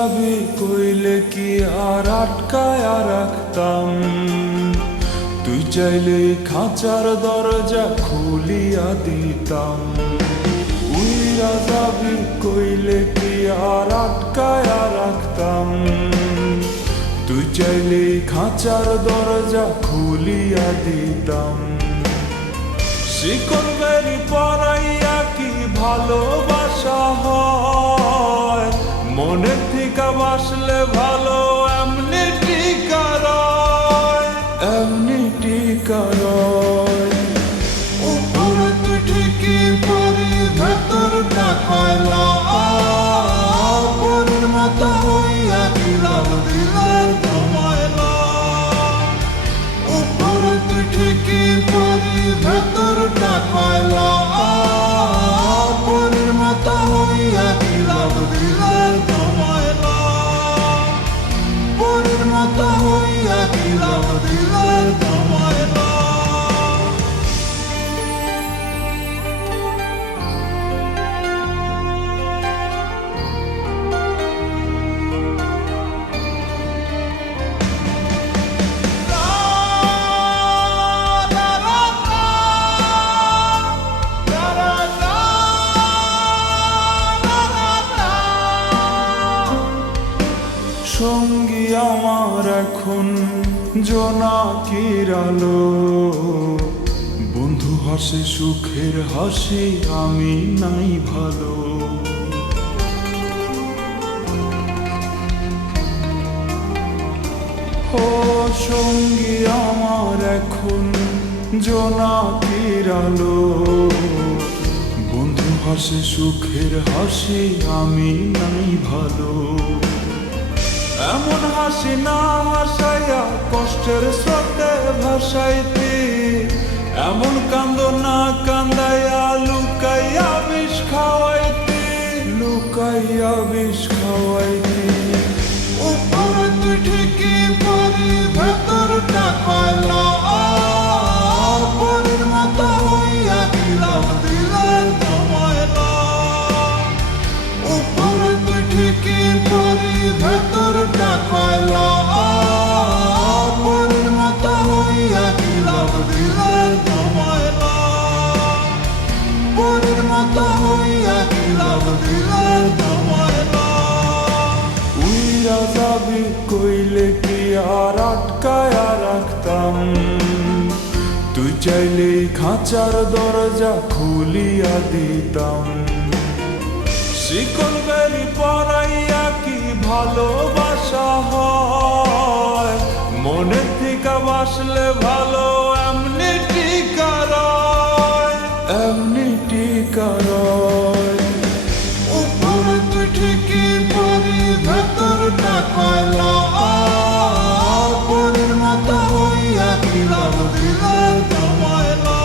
যাবি কইলে কি আর আটকায়া রাখতাম, তুই চাইলে খাঁচার দরজা খুলিয়া দিতাম। উইরা যাবি কইলে কি আর আটকায়া রাখতাম, তুই চাইলে খাঁচার দরজা খুলিয়া দিতাম। শিকল বেরি পরাইয়া কি ভালোবাসা হয়, মনে থেকে বাসলে ভালো এমনি টিকা রয়, এমনি টিকা রয়। উপরে তুই ঠিকই পরি ভেতরটা কয়লা, পরির মতো হইয়া দিলাম দিলের ময়লা। উপরে তুই ঠিকই পরি ভেতরটা কয়লা, পরির মতো হইয়া দিলাম দিলের ময়লা। পরির মতো হইয়া দিলাম দিলের ময়লা। সঙ্গী আমার এখন জোনাকির আলো, বন্ধু হাসে সুখের হাসি আমি নাই ভালো। ও সঙ্গী আমার এখন জোনাকির আলো, বন্ধু হাসে সুখের হাসি আমি নাই ভালো। এমন হাসি না হাসাইয়া কষ্টের স্রোতে ভাসাইতে, এমন কান্দ না কান্দাইয়া লুকাইয়া বিষ খাওয়াইতে, লুকাইয়া বিষ খাওয়াইতে। উপরে তুই ঠিকই পরি ভেতরটা কয়লা, পরির মতো হইয়া দিলাম দিলের ময়লা। উপরে তুই ঠিকই পরি ভেতরটা কয়লা, পরির মতো হইয়া দিলাম দিলের ময়লা। পরির মতো হইয়া দিলাম দিলের ময়লা। উইরা যাবি কইলে কি আর আটকায়া রাখতাম, তুই চাইলে খাঁচার দরজা খুলিয়া দিতাম। শিকল বেরি পরাইয়া কি ভালোবাসা হয়, মনে থেকে বাসলে ভালো এমনি টিকা রয়, এমনি টিকা রয়। উপরে তুই ঠিকই পরি ভেতরটা কয়লা, পরির মতো হইয়া দিলাম দিলের ময়লা।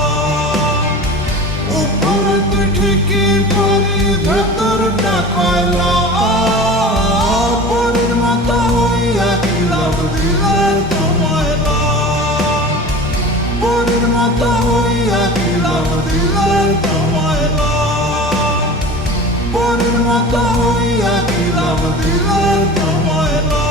উপরে তুই ঠিকই পরি ভেতরটা কয়লা, পরির মতো হইয়া দিলাম দিলের ময়লা। পরির মতো হইয়া দিলাম দিলের ময়লা। পরির মতো হইয়া দিলাম দিলের ময়লা।